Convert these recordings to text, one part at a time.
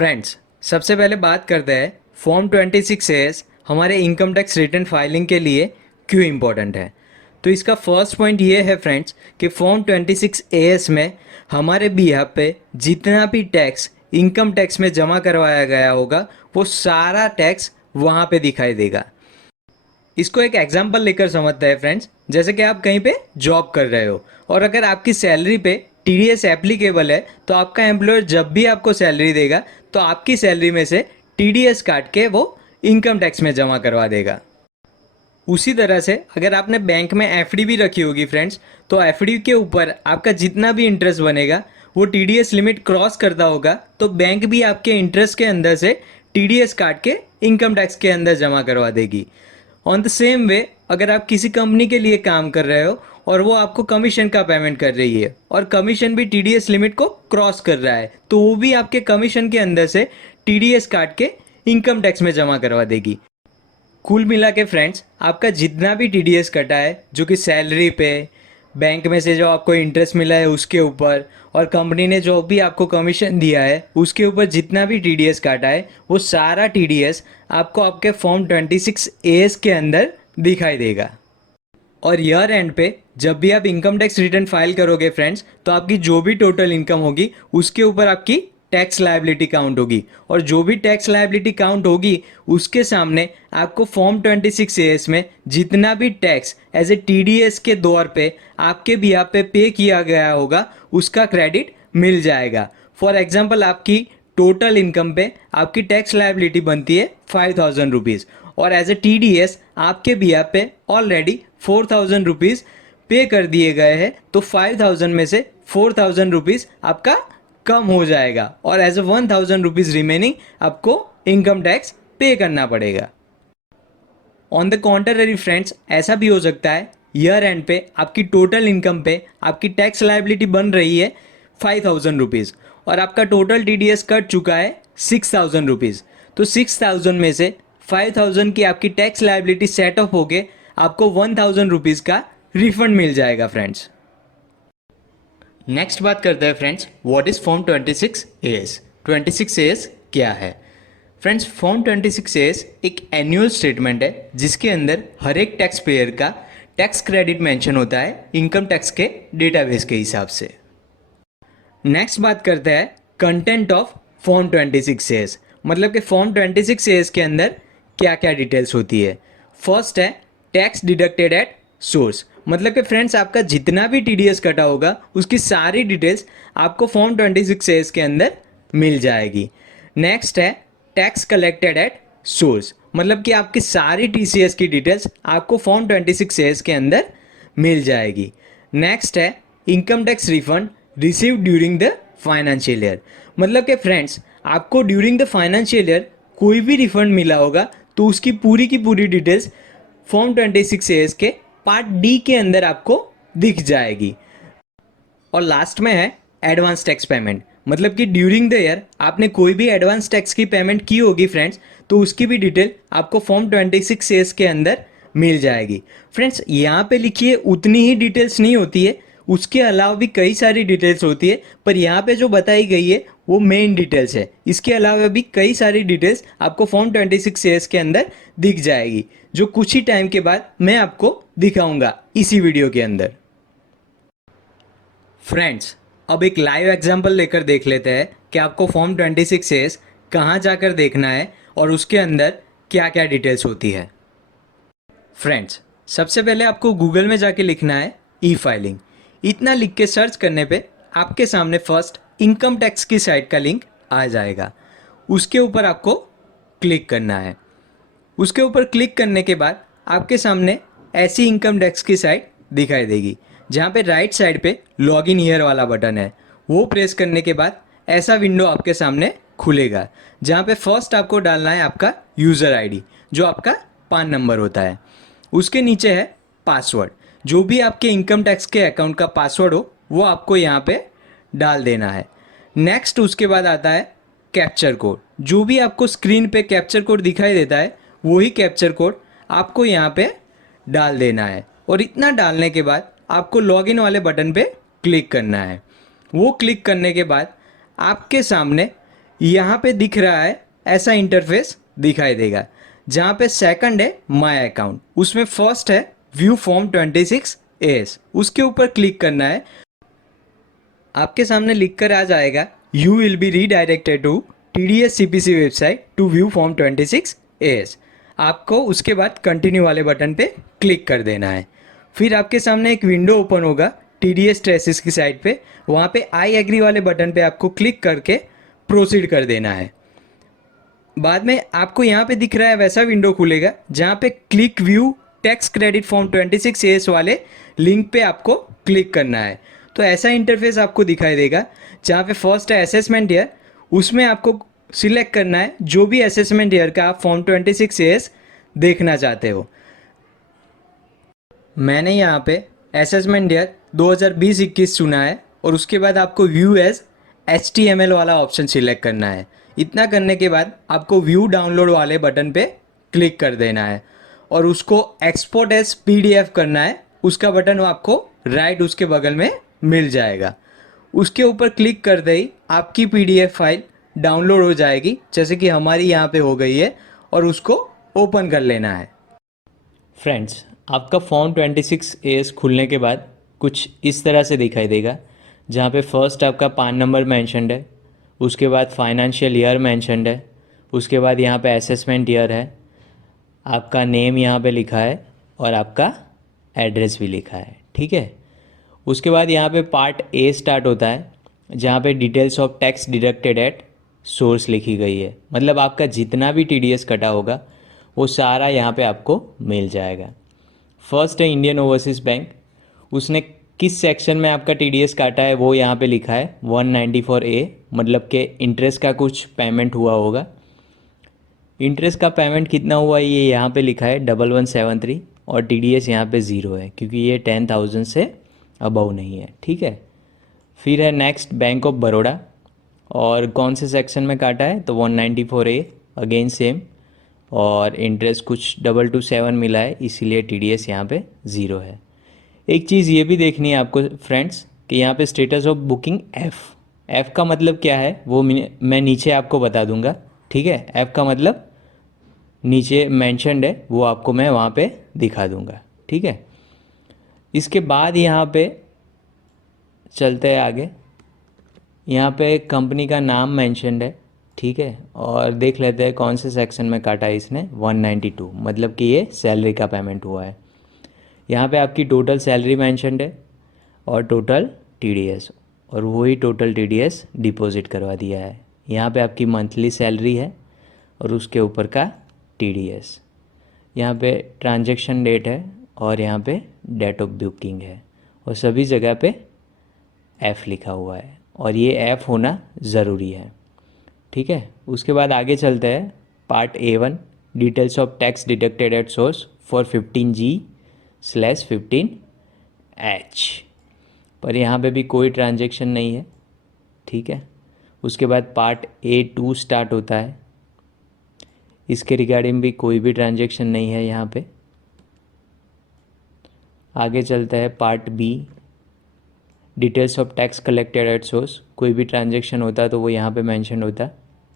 Friends, सबसे पहले बात करते हैं फॉर्म 26A हमारे इनकम टैक्स रिटर्न फाइलिंग के लिए क्यों इम्पोर्टेंट है। तो इसका फर्स्ट पॉइंट ये है फ्रेंड्स कि फॉर्म 26A में हमारे बिहाफ पे जितना भी टैक्स इनकम टैक्स में जमा करवाया गया होगा वो सारा टैक्स वहाँ पे दिखाई देगा। इसको एक एग्जांपल लेकर समझते हैं फ्रेंड्स। जैसे कि आप कहीं पे जॉब कर रहे हो और अगर आपकी सैलरी पे टीडीएस एप्लीकेबल है तो आपका एम्प्लॉयर जब भी आपको सैलरी देगा तो आपकी सैलरी में से टीडीएस काट के वो इनकम टैक्स में जमा करवा देगा। उसी तरह से अगर आपने बैंक में एफडी भी रखी होगी फ्रेंड्स, तो एफडी के ऊपर आपका जितना भी इंटरेस्ट बनेगा वो टीडीएस लिमिट क्रॉस करता होगा तो बैंक भी आपके इंटरेस्ट के अंदर से टीडीएस काट के इनकम टैक्स के अंदर जमा करवा देगी। ऑन द सेम वे अगर आप किसी कंपनी के लिए काम कर रहे हो और वो आपको कमीशन का पेमेंट कर रही है और कमीशन भी टीडीएस लिमिट को क्रॉस कर रहा है तो वो भी आपके कमीशन के अंदर से टीडीएस काट के इनकम टैक्स में जमा करवा देगी। कुल मिला के फ्रेंड्स, आपका जितना भी टीडीएस कटा है जो कि सैलरी पे, बैंक में से जो आपको इंटरेस्ट मिला है उसके ऊपर और कंपनी ने जो भी आपको कमीशन दिया है उसके ऊपर जितना भी टीडीएस काटा है वो सारा टीडीएस आपको आपके फॉर्म 26A के अंदर दिखाई देगा। और ईयर एंड पे जब भी आप इनकम टैक्स रिटर्न फाइल करोगे फ्रेंड्स तो आपकी जो भी टोटल इनकम होगी उसके ऊपर आपकी टैक्स लायबिलिटी काउंट होगी और जो भी टैक्स लायबिलिटी काउंट होगी उसके सामने आपको फॉर्म 26A में जितना भी टैक्स एज ए टीडीएस के दौर पे आपके बिहाफ पे किया गया होगा उसका क्रेडिट मिल जाएगा। फॉर एग्जांपल आपकी टोटल इनकम पे आपकी टैक्स लायबिलिटी बनती है 5,000 रुपीज़ और एज ए टीडीएस आपके बिहाफ पे ऑलरेडी 4,000 रुपीज़ पे कर दिए गए हैं तो 5,000 में से 4,000 रुपीज़ आपका कम हो जाएगा और एज ए 1,000 रुपीज़ रिमेनिंग आपको इनकम टैक्स पे करना पड़ेगा। ऑन द कॉन्ट्ररी फ्रेंड्स, ऐसा भी हो सकता है ईयर एंड पे आपकी टोटल इनकम पे आपकी टैक्स लायबिलिटी बन रही है 5,000 रुपीज़ और आपका टोटल टीडीएस कट चुका है 6,000 रुपीज़ तो 6,000 में से 5,000 की आपकी टैक्स लायबिलिटी सेट ऑफ होके आपको 1,000 रुपीज़ का रिफंड मिल जाएगा फ्रेंड्स। नेक्स्ट बात करते हैं friends, what is form 26A। 26A क्या है फ्रेंड्स? फॉर्म 26A एक एनुअल स्टेटमेंट है जिसके अंदर हर एक टैक्स पेयर का टैक्स क्रेडिट मेंशन होता है इनकम टैक्स के डेटाबेस के हिसाब से। नेक्स्ट बात करते हैं कंटेंट ऑफ फॉर्म 26A, मतलब कि फॉर्म 26A के अंदर क्या क्या डिटेल्स होती है। फर्स्ट है टैक्स डिडक्टेड एट सोर्स, मतलब कि फ्रेंड्स आपका जितना भी टीडीएस कटा होगा उसकी सारी डिटेल्स आपको फॉर्म 26A के अंदर मिल जाएगी। नेक्स्ट है टैक्स कलेक्टेड एट सोर्स, मतलब कि आपकी सारी टीसीएस की डिटेल्स आपको फॉर्म 26A के अंदर मिल जाएगी। नेक्स्ट है income tax refund receive during the financial year, मतलब कि फ्रेंड्स आपको ड्यूरिंग द फाइनेंशियल ईयर कोई भी रिफंड मिला होगा तो उसकी पूरी की पूरी डिटेल्स फॉर्म 26A के पार्ट डी के अंदर आपको दिख जाएगी। और लास्ट में है एडवांस टैक्स पेमेंट, मतलब कि ड्यूरिंग द ईयर आपने कोई भी एडवांस टैक्स की पेमेंट की होगी फ्रेंड्स तो उसकी भी डिटेल आपको फॉर्म 26A के अंदर मिल जाएगी। फ्रेंड्स यहाँ पे लिखिए उतनी ही डिटेल्स नहीं होती है, उसके अलावा भी कई सारी डिटेल्स होती है, पर यहाँ पे जो बताई गई है वो मेन डिटेल्स है। इसके अलावा भी कई सारी डिटेल्स आपको फॉर्म 26A के अंदर दिख जाएगी जो कुछ ही टाइम के बाद मैं आपको दिखाऊंगा इसी वीडियो के अंदर। फ्रेंड्स अब एक लाइव एग्जांपल लेकर देख लेते हैं कि आपको फॉर्म 26A कहाँ जाकर देखना है और उसके अंदर क्या क्या डिटेल्स होती है। फ्रेंड्स सबसे पहले आपको गूगल में जाके लिखना है ई फाइलिंग। इतना लिख के सर्च करने पे आपके सामने फर्स्ट इनकम टैक्स की साइट का लिंक आ जाएगा, उसके ऊपर आपको क्लिक करना है। उसके ऊपर क्लिक करने के बाद आपके सामने ऐसी इनकम टैक्स की साइट दिखाई देगी जहाँ पे राइट साइड पे लॉगिन हियर वाला बटन है, वो प्रेस करने के बाद ऐसा विंडो आपके सामने खुलेगा जहाँ पे फर्स्ट आपको डालना है आपका यूज़र आईडी जो आपका पान नंबर होता है। उसके नीचे है पासवर्ड, जो भी आपके इनकम टैक्स के अकाउंट का पासवर्ड हो वो आपको यहाँ पे डाल देना है। नेक्स्ट उसके बाद आता है कैप्चर कोड, जो भी आपको स्क्रीन पे कैप्चर कोड दिखाई देता है वही कैप्चर कोड आपको यहाँ पे डाल देना है और इतना डालने के बाद आपको लॉगिन वाले बटन पे क्लिक करना है। वो क्लिक करने के बाद आपके सामने यहाँ पे दिख रहा है ऐसा इंटरफेस दिखाई देगा। जहाँ पे सेकंड है माय अकाउंट, उसमें फर्स्ट है व्यू फॉर्म 26 एस, उसके ऊपर क्लिक करना है। आपके सामने लिख कर आ जाएगा you will be redirected to TDS CPC website to view form 26 S. आपको उसके बाद कंटिन्यू वाले बटन पे क्लिक कर देना है। फिर आपके सामने एक विंडो ओपन होगा TDS ट्रेसिस की साइट पे। वहाँ पे आई एग्री वाले बटन पे आपको क्लिक करके प्रोसीड कर देना है। बाद में आपको यहाँ पे दिख रहा है वैसा विंडो खुलेगा जहाँ पे click view tax credit form 26 S वाले लिंक पे आपको क्लिक करना है। तो ऐसा इंटरफेस आपको दिखाई देगा जहाँ पे फर्स्ट है असेसमेंट ईयर, उसमें आपको सिलेक्ट करना है जो भी असेसमेंट ईयर का आप फॉर्म 26 एस देखना चाहते हो। मैंने यहाँ पे असेसमेंट ईयर 2020-21 चुना है और उसके बाद आपको व्यू एज HTML वाला ऑप्शन सिलेक्ट करना है। इतना करने के बाद आपको व्यू डाउनलोड वाले बटन पे क्लिक कर देना है और उसको एक्सपोर्ट एज PDF करना है। उसका बटन आपको राइट उसके बगल में मिल जाएगा। उसके ऊपर क्लिक करते ही आपकी PDF फाइल डाउनलोड हो जाएगी, जैसे कि हमारी यहाँ पे हो गई है, और उसको ओपन कर लेना है। फ्रेंड्स, आपका फॉर्म 26 एस खुलने के बाद कुछ इस तरह से दिखाई देगा, जहाँ पे फर्स्ट आपका पान नंबर मेंशन्ड है, उसके बाद फाइनेंशियल ईयर मेंशन्ड है, उसके बाद यहाँ पे असेसमेंट ईयर है, आपका नेम यहाँ पे लिखा है और आपका एड्रेस भी लिखा है। ठीक है, उसके बाद यहाँ पे पार्ट A स्टार्ट होता है, जहाँ पे details of tax deducted at source लिखी गई है। मतलब आपका जितना भी TDS कटा होगा वो सारा यहाँ पे आपको मिल जाएगा। फर्स्ट है इंडियन ओवरसीज़ बैंक, उसने किस सेक्शन में आपका TDS काटा है वो यहाँ पे लिखा है 194A, मतलब कि इंटरेस्ट का कुछ पेमेंट हुआ होगा। इंटरेस्ट का पेमेंट कितना हुआ ये यहाँ पे लिखा है 1173, और TDS यहाँ पे ज़ीरो है क्योंकि ये 10,000 से अबव नहीं है। ठीक है, फिर है नेक्स्ट बैंक ऑफ बड़ौदा, और कौन से सेक्शन में काटा है तो 194A, अगेन सेम, और इंटरेस्ट कुछ 227 मिला है, इसीलिए TDS यहाँ पे ज़ीरो है। एक चीज़ ये भी देखनी है आपको फ्रेंड्स कि यहाँ पे स्टेटस ऑफ बुकिंग एफ़ का मतलब क्या है वो मैं नीचे आपको बता दूंगा। ठीक है, एफ़ का मतलब नीचे मेंशन्ड है, वो आपको मैं वहाँ पे दिखा दूंगा। ठीक है, इसके बाद यहाँ पे चलते हैं आगे। यहाँ पे कंपनी का नाम मेंशन्ड है। ठीक है, और देख लेते हैं कौन से सेक्शन में काटा है इसने 192, मतलब कि ये सैलरी का पेमेंट हुआ है। यहाँ पे आपकी टोटल सैलरी मेंशन्ड है और टोटल TDS, और वही टोटल TDS डिपॉजिट करवा दिया है। यहाँ पे आपकी मंथली सैलरी है और उसके ऊपर का TDS। यहाँ पे ट्रांजैक्शन डेट है और यहाँ पे डेट ऑफ बुकिंग है, और सभी जगह पे F लिखा हुआ है, और ये F होना ज़रूरी है। ठीक है, उसके बाद आगे चलते हैं part A1, details of tax deducted at source for 15G/15H, पर यहाँ पे भी कोई ट्रांजैक्शन नहीं है। ठीक है, उसके बाद पार्ट A2 स्टार्ट होता है, इसके रिगार्डिंग भी कोई भी ट्रांजैक्शन नहीं है यहाँ पे। आगे चलता है part B, details of tax collected at source, कोई भी ट्रांजैक्शन होता तो वो यहाँ पे मेंशन होता,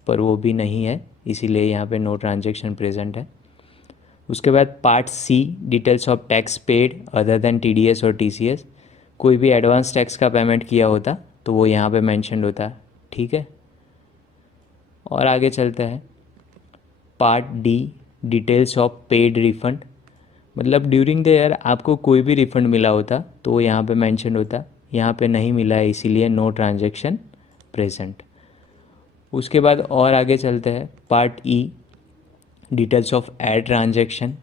पर वो भी नहीं है, इसीलिए यहाँ पे नो ट्रांजैक्शन प्रेजेंट है। उसके बाद part C, details of tax paid other than TDS और TCS, कोई भी एडवांस टैक्स का पेमेंट किया होता तो वो यहाँ पे मेंशन होता। ठीक है, और आगे चलता है part D, details of paid refund, मतलब ड्यूरिंग द ईयर आपको कोई भी रिफंड मिला होता तो वो यहाँ पे मेंशन होता, यहाँ पे नहीं मिला है इसीलिए नो ट्रांजैक्शन प्रेजेंट। उसके बाद और आगे चलते हैं part E, details of ad transaction,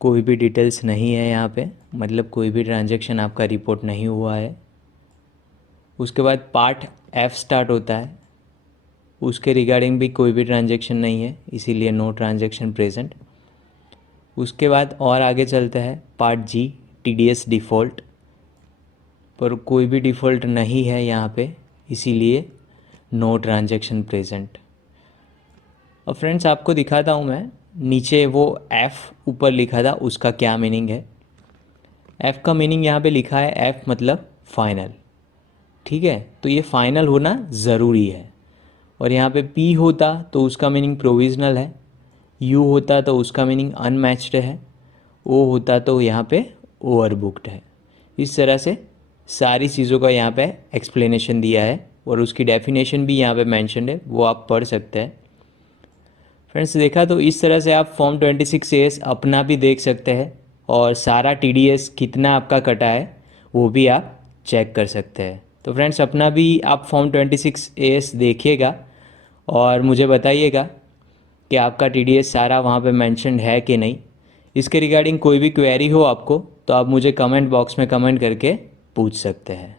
कोई भी डिटेल्स नहीं है यहाँ पे, मतलब कोई भी ट्रांजैक्शन आपका रिपोर्ट नहीं हुआ है। उसके बाद पार्ट F स्टार्ट होता है, उसके रिगार्डिंग भी कोई भी ट्रांजैक्शन नहीं है, इसीलिए नो ट्रांजैक्शन प्रेजेंट। उसके बाद और आगे चलता है पार्ट G, TDS डिफ़ॉल्ट, पर कोई भी डिफ़ॉल्ट नहीं है यहाँ पे, इसीलिए नो ट्रांजैक्शन प्रेजेंट। और फ्रेंड्स आपको दिखाता हूँ मैं, नीचे वो F ऊपर लिखा था उसका क्या मीनिंग है। F का मीनिंग यहाँ पे लिखा है, F मतलब फाइनल। ठीक है, तो ये फाइनल होना ज़रूरी है। और यहाँ पे P होता तो उसका मीनिंग प्रोविजनल है, U होता तो उसका मीनिंग अनमैच्ड है, O होता तो यहाँ पे ओवरबुक्ड है। इस तरह से सारी चीज़ों का यहाँ पे एक्सप्लेनेशन दिया है और उसकी डेफिनेशन भी यहाँ पे मेंशन्ड है, वो आप पढ़ सकते हैं। फ्रेंड्स देखा तो इस तरह से आप फॉर्म 26A अपना भी देख सकते हैं और सारा TDS कितना आपका कटा है वो भी आप चेक कर सकते हैं। तो फ्रेंड्स अपना भी आप फॉर्म 26A देखिएगा और मुझे बताइएगा कि आपका TDS सारा वहाँ पे मेंशन्ड है कि नहीं। इसके रिगार्डिंग कोई भी क्वेरी हो आपको तो आप मुझे कमेंट बॉक्स में कमेंट करके पूछ सकते हैं।